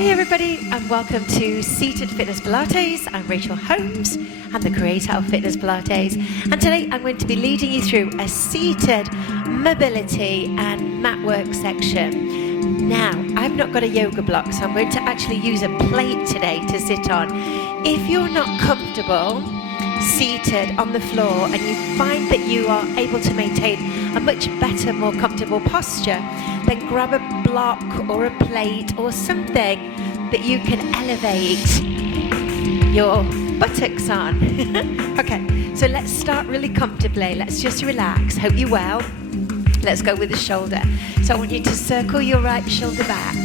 Hey everybody, and welcome to Seated Fitness Pilates. I'm Rachel Holmes, I'm the creator of Fitness Pilates, and today I'm going to be leading you through a seated mobility and mat work section. Now, I've not got a yoga block, so I'm going to actually use a plate today to sit on. If you're not comfortable seated on the floor and you find that you are able to maintain a much better, more comfortable posture, then grab a block or a plate or something that you can elevate your buttocks on. Okay, so let's start really comfortably. Let's just relax. Hope you're well. Let's go with the shoulder. So I want you to circle your right shoulder back.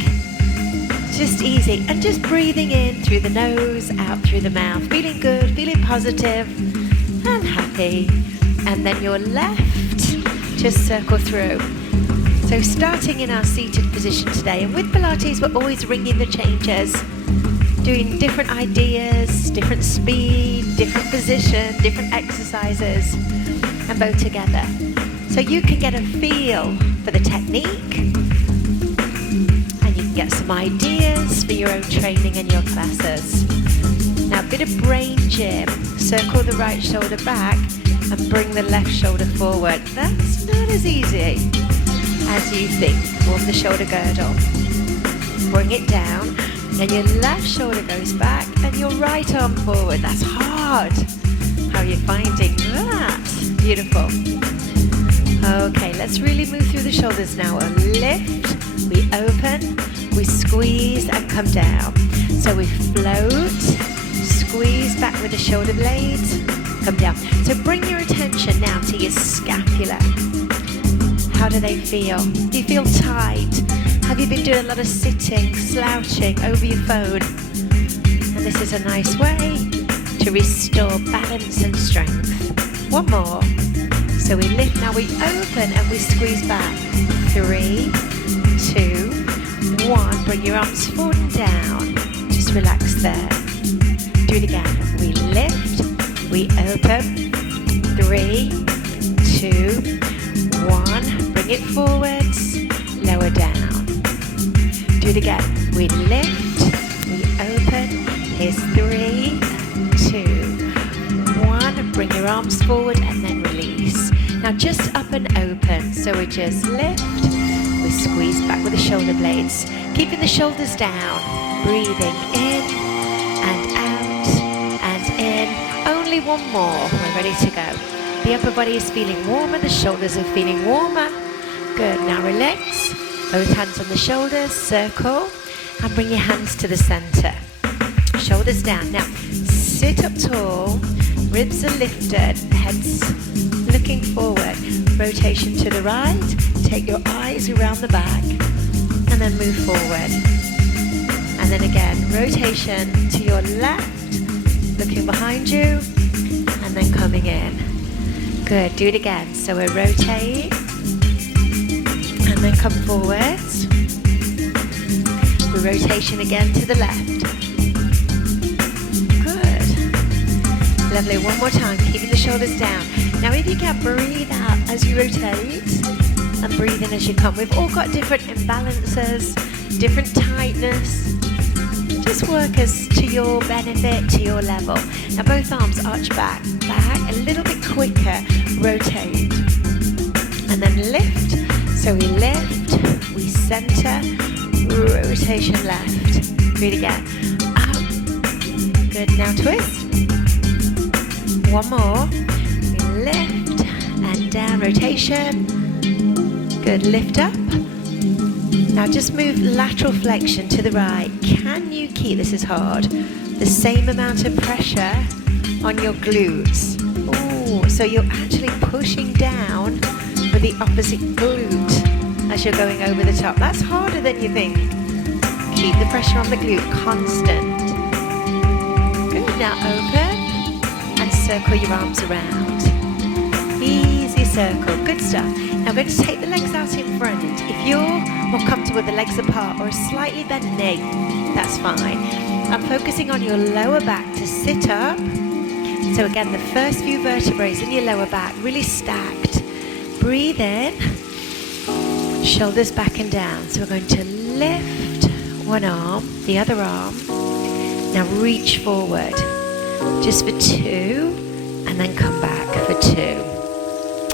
Just easy, and just breathing in through the nose, out through the mouth, feeling good, feeling positive and happy. And then your left, just circle through. So starting in our seated position today, and with Pilates we're always ringing the changes, doing different ideas, different speed, different position, different exercises, and both together. So you can get a feel for the technique, and you can get some ideas for your own training and your classes. Now, a bit of brain gym. Circle the right shoulder back and bring the left shoulder forward. That's not as easy as you think. Warm the shoulder girdle. Bring it down. Then your left shoulder goes back and your right arm forward. That's hard. How are you finding that? Beautiful. Okay, let's really move through the shoulders now. A lift, we open, we squeeze and come down. So we float, squeeze back with the shoulder blades, come down. So bring your attention now to your scapula. How do they feel? Do you feel tight? Have you been doing a lot of sitting, slouching over your phone? And this is a nice way to restore balance and strength. One more. So we lift, now we open and we squeeze back. 3, 2, 1. Bring your arms forward and down. Just relax there. Do it again. We lift, we open. 3, 2, 1. Bring it forwards, lower down. Do it again. We lift, we open. Here's 3, 2, 1. Bring your arms forward and then release. Now just up and open. So we just lift, we squeeze back with the shoulder blades, keeping the shoulders down, breathing in and out and in. Only one more. We're ready to go. The upper body is feeling warmer, the shoulders are feeling warmer. Good, now relax. Both hands on the shoulders, circle, and bring your hands to the center. Shoulders down. Now, sit up tall, ribs are lifted, head's looking forward. Rotation to the right, take your eyes around the back, and then move forward. And then again, rotation to your left, looking behind you, and then coming in. Good, do it again. So we rotate and then come forwards. Rotation again to the left. Good. Lovely, one more time, keeping the shoulders down. Now if you can, breathe out as you rotate and breathe in as you come. We've all got different imbalances, different tightness. Just work as to your benefit, to your level. Now both arms arch back, a little bit quicker, rotate. And then lift. So we lift, we center, rotation left. Do it again. Up. Good, now twist. One more. We lift and down, rotation. Good, lift up. Now just move lateral flexion to the right. Can you keep, this is hard, the same amount of pressure on your glutes? Oh, so you're actually pushing down with the opposite glute as you're going over the top. That's harder than you think. Keep the pressure on the glute constant. Good, now open and circle your arms around. Easy circle, good stuff. Now we're going to take the legs out in front. If you're more comfortable with the legs apart or a slightly bent knee, that's fine. I'm focusing on your lower back to sit up. So again, the first few vertebrae in your lower back really stacked. Breathe in, shoulders back and down. So we're going to lift, one arm, the other arm. Now reach forward, just for 2, and then come back for 2.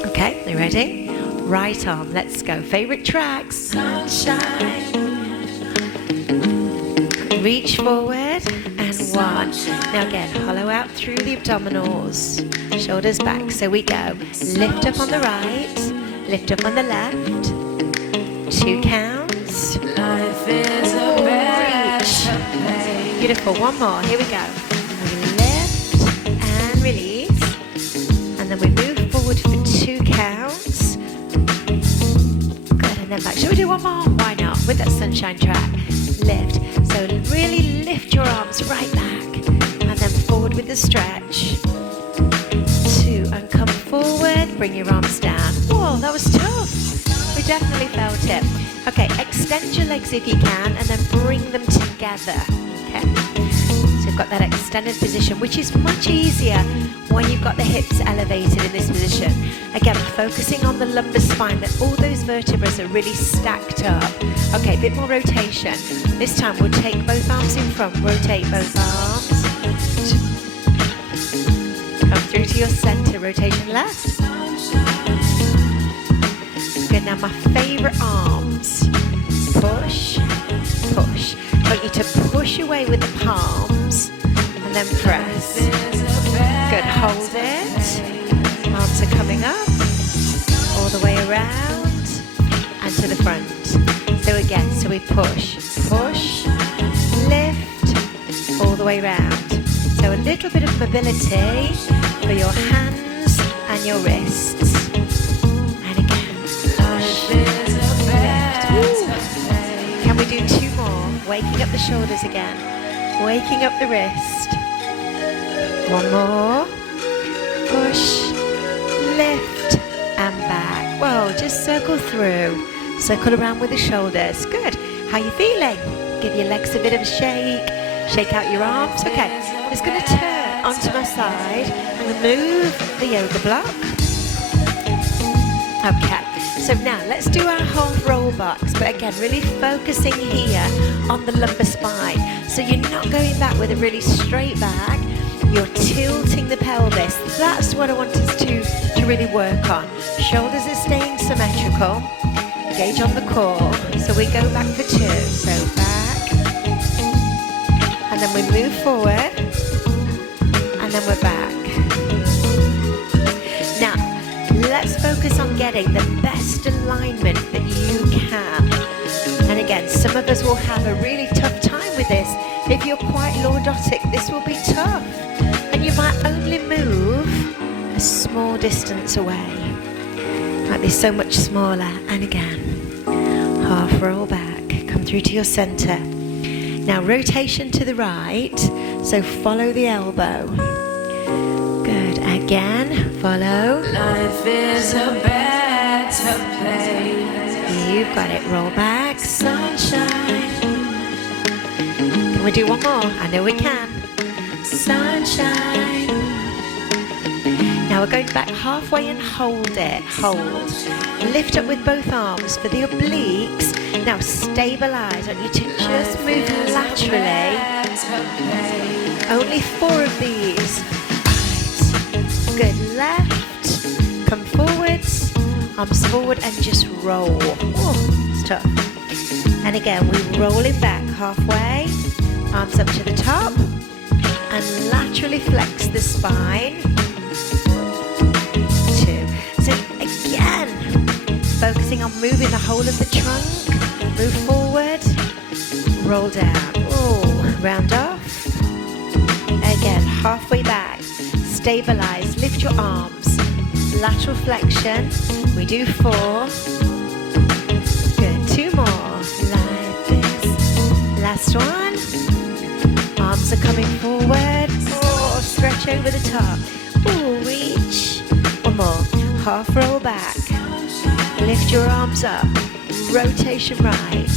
Okay, you ready? Right arm, let's go. Favorite tracks. Sunshine. Reach forward, and 1. Now again, hollow out through the abdominals, shoulders back. So we go. Lift up on the right, lift up on the left. 2 counts. Life is a Reach. Beautiful. One more. Here we go. We lift and release, and then we move forward for 2 counts. Good, and then back. Shall we do one more? Why not? With that sunshine track. Lift. So really lift your arms right back, and then forward with the stretch. 2, and come forward. Bring your arms down. Whoa, that was tough. We definitely felt it. Okay, extend your legs if you can, and then bring them together. Okay, so you've got that extended position, which is much easier when you've got the hips elevated in this position. Again, focusing on the lumbar spine, that all those vertebrae are really stacked up. Okay, a bit more rotation. This time we'll take both arms in front, rotate both arms. Come through to your center, rotation left. Good, now my favorite arms. Push, push. I want you to push away with the palms and then press. Good, hold it. Arms are coming up, all the way around and to the front. So again, so we push, push, lift, all the way around. So a little bit of mobility for your hands and your wrists. And again, push, lift. Ooh. Can we do 2 more? Waking up the shoulders again. Waking up the wrist. 1 more. Push, lift, and back. Whoa, just circle through. Circle around with the shoulders. Good. How you feeling? Give your legs a bit of a shake. Shake out your arms. Okay, I'm just going to turn onto my side and move the yoga block. Okay, so now let's do our half roll box, but again, really focusing here on the lumbar spine. So you're not going back with a really straight back, you're tilting the pelvis. That's what I want us to really work on. Shoulders are staying symmetrical, engage on the core. So we go back for 2, so back, and then we move forward, and then we're back. Now, let's focus on getting the best alignment that you can. And again, some of us will have a really tough time with this. If you're quite lordotic, this will be tough. And you might only move a small distance away. Might be so much smaller. And again, half roll back. Come through to your center. Now rotation to the right. So follow the elbow. Good. Again, follow. Life is a better place. You've got it. Roll back. Sunshine. Can we do 1 more? I know we can. Sunshine. Now we're going back halfway and hold it. Hold. Lift up with both arms for the obliques. Now stabilize. I want you to just move laterally. Only 4 of these. Good, left, come forwards, arms forward and just roll. Oh, it's tough. And again, we roll it back halfway, arms up to the top, and laterally flex the spine. 2. So again, focusing on moving the whole of the trunk, move forward, roll down. Oh, round off. Again, halfway back. Stabilize, lift your arms, lateral flexion. We do 4. Good, 2 more, like this. Last one. Arms are coming forward. Oh, stretch over the top. Oh, reach. 1 more, half roll back. Lift your arms up. Rotation right,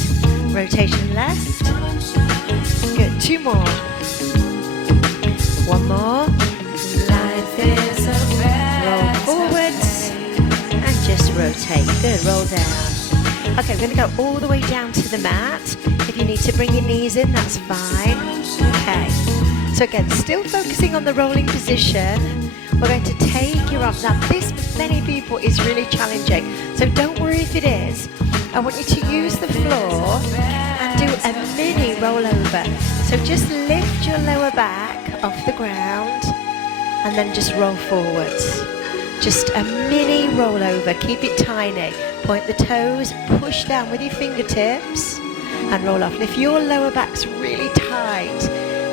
rotation left. Good, 2 more. 1 more. Roll forwards and just rotate. Good, roll down. Okay, we're going to go all the way down to the mat. If you need to bring your knees in, that's fine. Okay. So again, still focusing on the rolling position. We're going to take your arms. Now, this for many people is really challenging. So don't worry if it is. I want you to use the floor and do a mini rollover. So just lift your lower back off the ground and then just roll forwards. Just a mini rollover. Keep it tiny. Point the toes, push down with your fingertips and roll off. And if your lower back's really tight,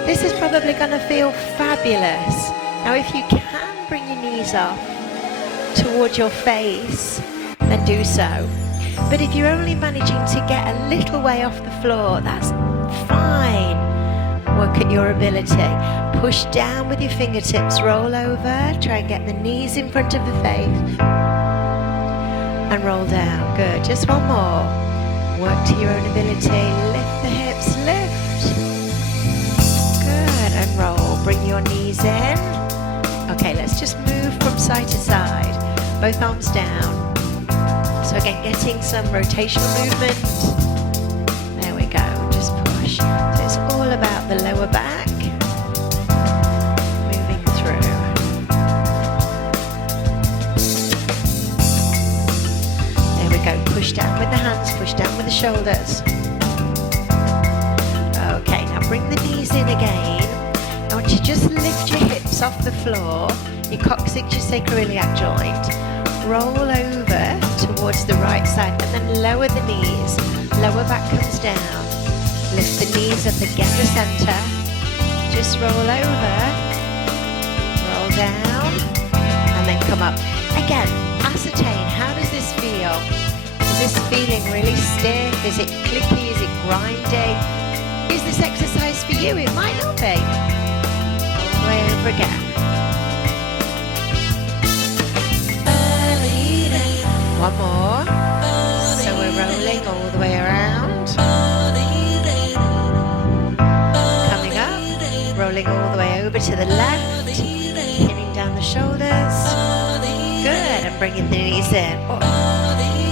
this is probably going to feel fabulous. Now if you can bring your knees off towards your face, then do so. But if you're only managing to get a little way off the floor, that's fine. Work at your ability. Push down with your fingertips, roll over, try and get the knees in front of the face. And roll down. Good. Just one more. Work to your own ability. Lift the hips. Lift. Good. And roll. Bring your knees in. Okay, let's just move from side to side. Both arms down. So again, getting some rotational movement. There we go. Just push. So it's all about the lower back. Moving through. Go. Push down with the hands, push down with the shoulders. Okay, now bring the knees in again. I want you to just lift your hips off the floor, your coccyx, your sacroiliac joint. Roll over towards the right side and then lower the knees. Lower back comes down. Lift the knees up again the center. Just roll over, roll down, and then come up. Again, ascertain, how does this feel? Is this feeling really stiff? Is it clicky? Is it grindy? Is this exercise for you? It might not be. All the way over again. One more. So we're rolling all the way around. Coming up. Rolling all the way over to the left. Pinning down the shoulders. Good. And bringing the knees in. Oh.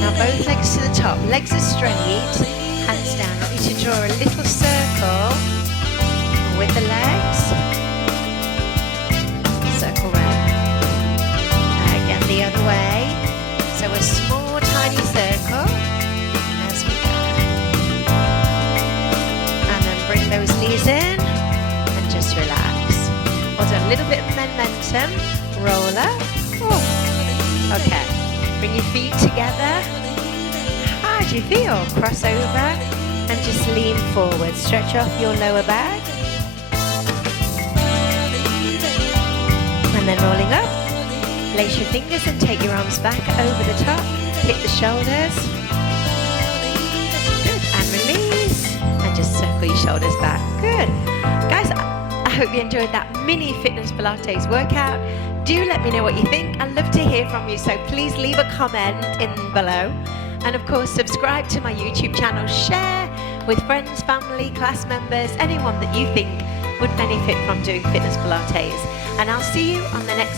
Now both legs to the top, legs are straight, hands down. I want you to draw a little circle with the legs. Circle round. Again the other way. So a small tiny circle as we go. And then bring those knees in and just relax. Also a little bit of momentum. Roll up. Oh. Okay. Bring your feet together. How do you feel? Cross over and just lean forward. Stretch off your lower back. And then rolling up. Place your fingers and take your arms back over the top. Hit the shoulders. Good. And release. And just circle your shoulders back. Good. Guys, I hope you enjoyed that mini Fitness Pilates workout. Do let me know what you think. I'd love to hear from you, so please leave a comment in below. And of course, subscribe to my YouTube channel. Share with friends, family, class members, anyone that you think would benefit from doing Fitness Pilates. And I'll see you on the next